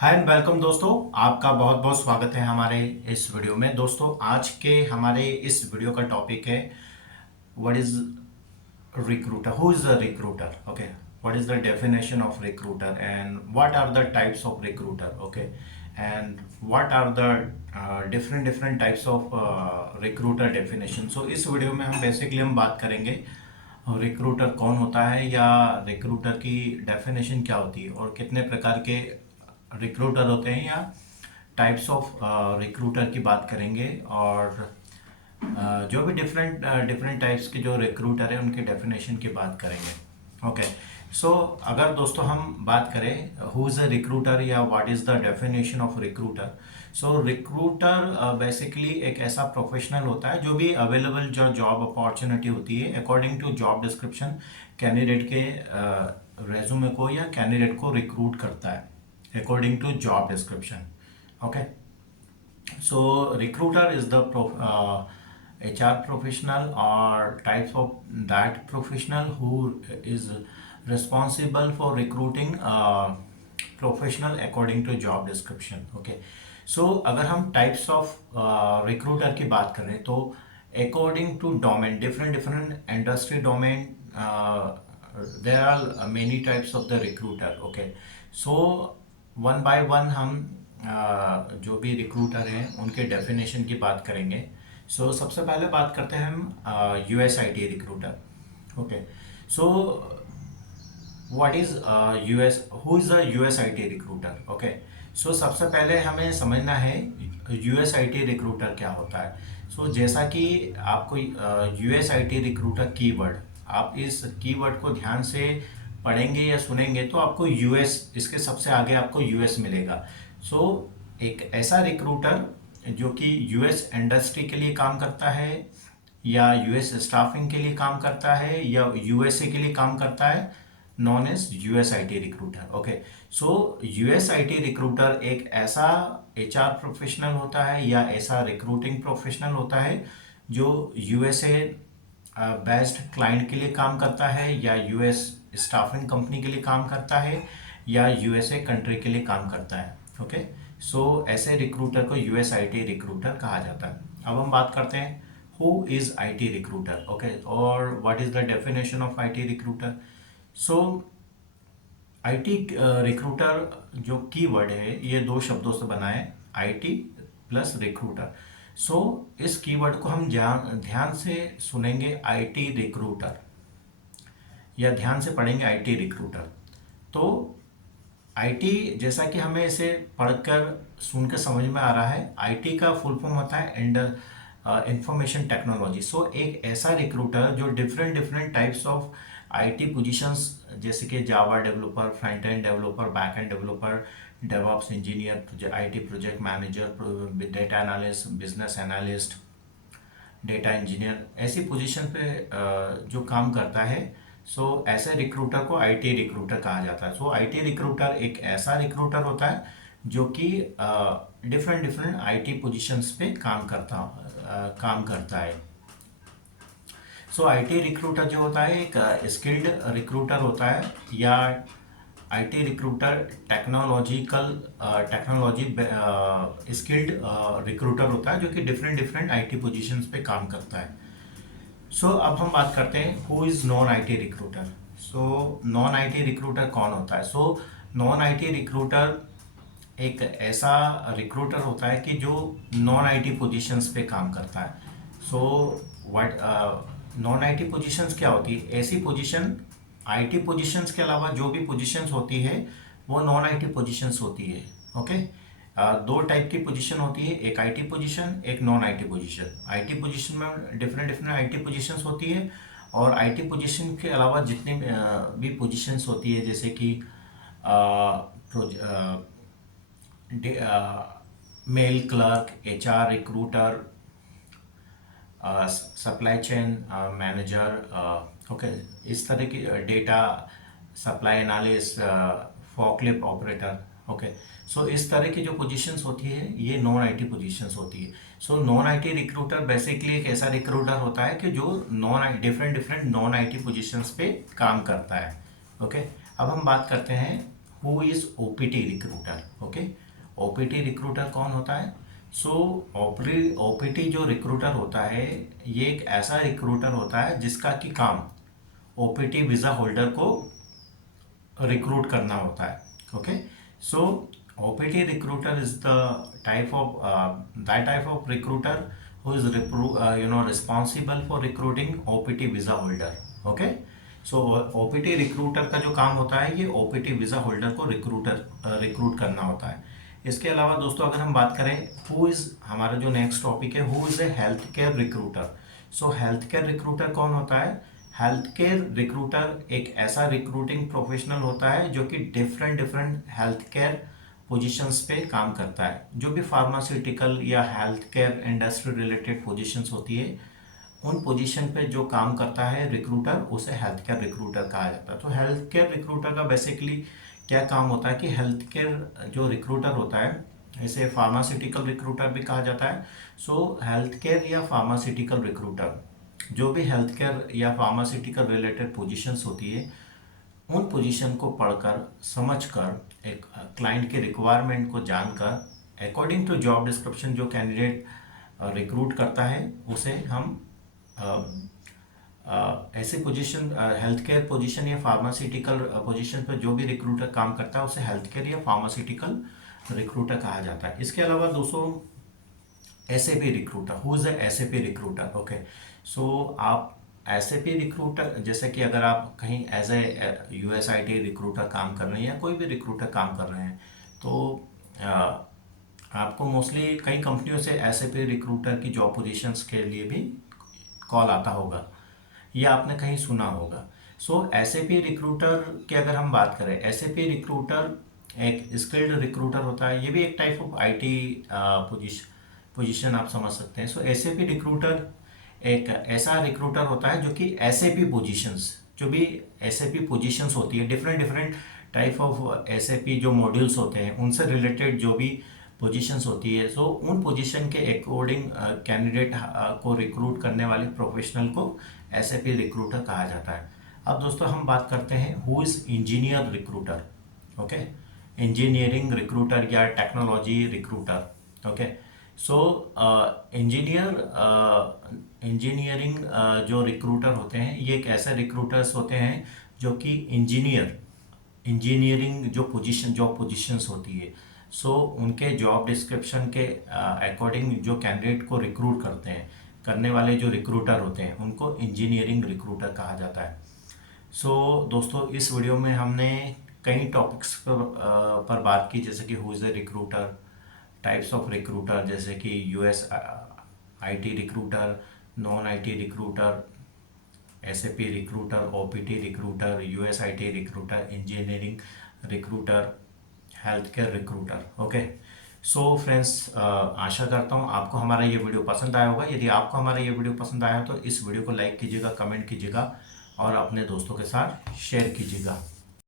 Hi and welcome दोस्तों। आपका बहुत बहुत स्वागत है हमारे इस वीडियो में। दोस्तों आज के हमारे इस वीडियो का टॉपिक है what is recruiter, who is a recruiter, okay, what is the definition of recruiter and what are the types of recruiter, okay, and what are the different types of recruiter definition. So इस video में हम basically हम बात करेंगे recruiter कौन होता है या रिक्रूटर की डेफिनेशन क्या होती है और कितने प्रकार के रिक्रूटर होते हैं या टाइप्स ऑफ रिक्रूटर की बात करेंगे और जो भी डिफरेंट डिफरेंट टाइप्स के जो रिक्रूटर है उनके डेफिनेशन की बात करेंगे। ओके, सो अगर दोस्तों हम बात करें हु इज़ अ रिक्रूटर या what is the definition of recruiter. So recruiter basically एक ऐसा प्रोफेशनल होता है जो भी अवेलेबल जो जॉब अपॉर्चुनिटी होती है according to job description candidate के रेज्यूमे को या कैंडिडेट को रिक्रूट करता है according to job description. Okay, so recruiter is the HR professional or types of that professional who is responsible for recruiting professional according to job description. Okay, so अगर हम types of recruiter की बात करें तो according to domain different industry domain there are many types of the recruiter. Okay, so one by one हम जो भी recruiter हैं उनके डेफिनेशन की बात करेंगे। सो सबसे पहले बात करते हैं हम US IT recruiter. Okay, so what is US who is the US IT recruiter. Okay, so सबसे पहले हमें समझना है यूएसआईटी रिक्रूटर क्या होता है। सो जैसा कि आपको यूएसआईटी रिक्रूटर कीवर्ड, आप इस कीवर्ड को ध्यान से पढ़ेंगे या सुनेंगे तो आपको यूएस, इसके सबसे आगे आपको यूएस मिलेगा। सो एक ऐसा रिक्रूटर जो कि यूएस इंडस्ट्री के लिए काम करता है या यूएस स्टाफिंग के लिए काम करता है या यूएसए के लिए काम करता है, नॉन एज यूएसआईटी रिक्रूटर। ओके, सो यूएसआईटी रिक्रूटर एक ऐसा एचआर प्रोफेशनल होता है या ऐसा रिक्रूटिंग प्रोफेशनल होता है जो यूएसए बेस्ड क्लाइंट के लिए काम करता है या यूएस स्टाफिंग कंपनी के लिए काम करता है या यूएसए कंट्री के लिए काम करता है। ओके, सो ऐसे रिक्रूटर को यूएसआईटी रिक्रूटर कहा जाता है। अब हम बात करते हैं who is IT recruiter. Okay, और what is the definition of IT recruiter. So IT recruiter जो कीवर्ड है ये दो शब्दों से बना है, आईटी प्लस रिक्रूटर। सो इस कीवर्ड को हम ध्यान से सुनेंगे, आईटी रिक्रूटर, या ध्यान से पढ़ेंगे आईटी रिक्रूटर। तो आईटी जैसा कि हमें इसे पढ़कर सुन के समझ में आ रहा है, आईटी का फुल फॉर्म होता है इंफॉर्मेशन टेक्नोलॉजी। सो एक ऐसा रिक्रूटर जो different types of IT positions जैसे कि Java developer, front end developer, back end developer, DevOps engineer, IT project manager, data analyst, business analyst, data engineer, ऐसी पोजीशन पे जो काम करता है, सो ऐसे रिक्रूटर को आईटी रिक्रूटर कहा जाता है। सो आईटी रिक्रूटर एक ऐसा रिक्रूटर होता है जो कि डिफरेंट आईटी पोजीशंस पे काम करता है। सो आईटी रिक्रूटर जो होता है एक स्किल्ड रिक्रूटर होता है या IT recruiter technology skilled recruiter होता है जो कि डिफरेंट आईटी पोजीशंस पे काम करता है। सो अब हम बात करते हैं who is non IT recruiter. So non IT recruiter कौन होता है। सो नॉन आईटी रिक्रूटर एक ऐसा रिक्रूटर होता है कि जो नॉन आईटी पोजीशंस पे काम करता है। So what non IT positions क्या होती है, ऐसी पोजीशन आईटी पोजीशंस के अलावा जो भी पोजीशंस होती है वो नॉन आईटी पोजीशंस होती है। ओके, दो टाइप की पोजीशन होती है, एक आईटी पोजीशन, एक non IT position. IT position में डिफरेंट आईटी पोजीशंस होती है और आईटी पोजीशन के अलावा जितनी भी पोजीशंस होती है जैसे कि mail clerk, HR recruiter, supply chain manager, okay, इस तरह की data supply analyst, forklift operator. Okay, so इस तरह की जो पोजीशंस होती है ये नॉन आईटी पोजीशंस होती है। So non IT recruiter basically एक ऐसा रिक्रूटर होता है कि जो डिफरेंट नॉन आईटी पोजीशंस पे काम करता है। ओके, अब हम बात करते हैं who is OPT recruiter. Okay, OPT recruiter कौन होता है? सो ओपीटी जो रिक्रूटर होता है ये एक ऐसा रिक्रूटर होता है जिसका कि काम ओपीटी वीज़ा होल्डर को रिक्रूट करना होता है। Okay, so OPT recruiter is the type of that type of recruiter who is responsible for recruiting OPT visa holder. Okay, so OPT recruiter का जो काम होता है ये ओपीटी वीज़ा होल्डर को रिक्रूट करना होता है। इसके अलावा दोस्तों अगर हम बात करें हु इज़, हमारा जो नेक्स्ट टॉपिक है, who is a health care recruiter. So health care recruiter कौन होता है? हेल्थ केयर रिक्रूटर एक ऐसा रिक्रूटिंग प्रोफेशनल होता है जो कि different different health care positions पे काम करता है। जो भी फार्मास्यूटिकल या health care industry related positions होती है उन पोजीशन पे जो काम करता है रिक्रूटर, उसे हेल्थ केयर रिक्रूटर कहा जाता है। तो हेल्थ केयर रिक्रूटर का बेसिकली क्या काम होता है कि हेल्थ केयर जो रिक्रूटर होता है इसे फार्मास्यूटिकल रिक्रूटर भी कहा जाता है। सो हेल्थ केयर या फार्मास्यूटिकल रिक्रूटर जो भी हेल्थ केयर या फार्मास्यूटिकल रिलेटेड पोजीशंस होती है उन पोजीशन को पढ़कर समझकर एक क्लाइंट के रिक्वायरमेंट को जानकर अकॉर्डिंग टू जॉब डिस्क्रिप्शन जो कैंडिडेट रिक्रूट करता है उसे हम ऐसे पोजीशन हेल्थ केयर पोजीशन या फार्मास्यूटिकल पोजीशन पर जो भी रिक्रूटर काम करता है उसे हेल्थ केयर या फार्मास्यूटिकल रिक्रूटर कहा जाता है। इसके अलावा दोस्तों SAP recruiter, who is SAP recruiter. Okay, so आप एसएपी रिक्रूटर जैसे कि अगर आप कहीं एज ए यूएसआईटी रिक्रूटर काम कर रहे हैं या कोई भी रिक्रूटर काम कर रहे हैं तो आपको मोस्टली कई कंपनियों से एसएपी रिक्रूटर की जॉब पोजीशंस के लिए भी कॉल आता होगा या आपने कहीं सुना होगा। सो एसएपी रिक्रूटर की अगर हम बात करें, एसएपी रिक्रूटर एक स्किल्ड रिक्रूटर होता है, ये भी एक टाइप ऑफ आईटी पोजीशन आप समझ सकते हैं। सो एसएपी रिक्रूटर एक ऐसा रिक्रूटर होता है जो कि एसएपी पोजीशंस, जो भी एसएपी पोजीशंस होती है, different different type of SAP जो मॉड्यूल्स होते हैं उनसे रिलेटेड जो भी पोजीशंस होती है, सो उन पोजीशन के अकॉर्डिंग कैंडिडेट को रिक्रूट करने वाले प्रोफेशनल को एसएपी रिक्रूटर कहा जाता है। अब दोस्तों हम बात करते हैं who is engineer recruiter. Okay, engineering recruiter या टेक्नोलॉजी रिक्रूटर। ओके, सो इंजीनियरिंग जो रिक्रूटर होते हैं ये एक ऐसे रिक्रूटर्स होते हैं जो कि इंजीनियरिंग जो जॉब पोजीशंस होती है सो उनके जॉब डिस्क्रिप्शन के अकॉर्डिंग जो कैंडिडेट को रिक्रूट करने वाले जो रिक्रूटर होते हैं उनको इंजीनियरिंग रिक्रूटर कहा जाता है। सो दोस्तों इस वीडियो में हमने कई टॉपिक्स पर बात की, जैसे कि who is the recruiter, types of recruiter जैसे कि US IT recruiter, non IT recruiter, SAP recruiter, OPT recruiter, US IT recruiter, engineering recruiter, health care recruiter. Okay, so friends आशा करता हूँ आपको हमारा ये वीडियो पसंद आया होगा। यदि आपको हमारा ये वीडियो पसंद आया तो इस वीडियो को लाइक कीजिएगा, कमेंट कीजिएगा और अपने दोस्तों के साथ शेयर कीजिएगा।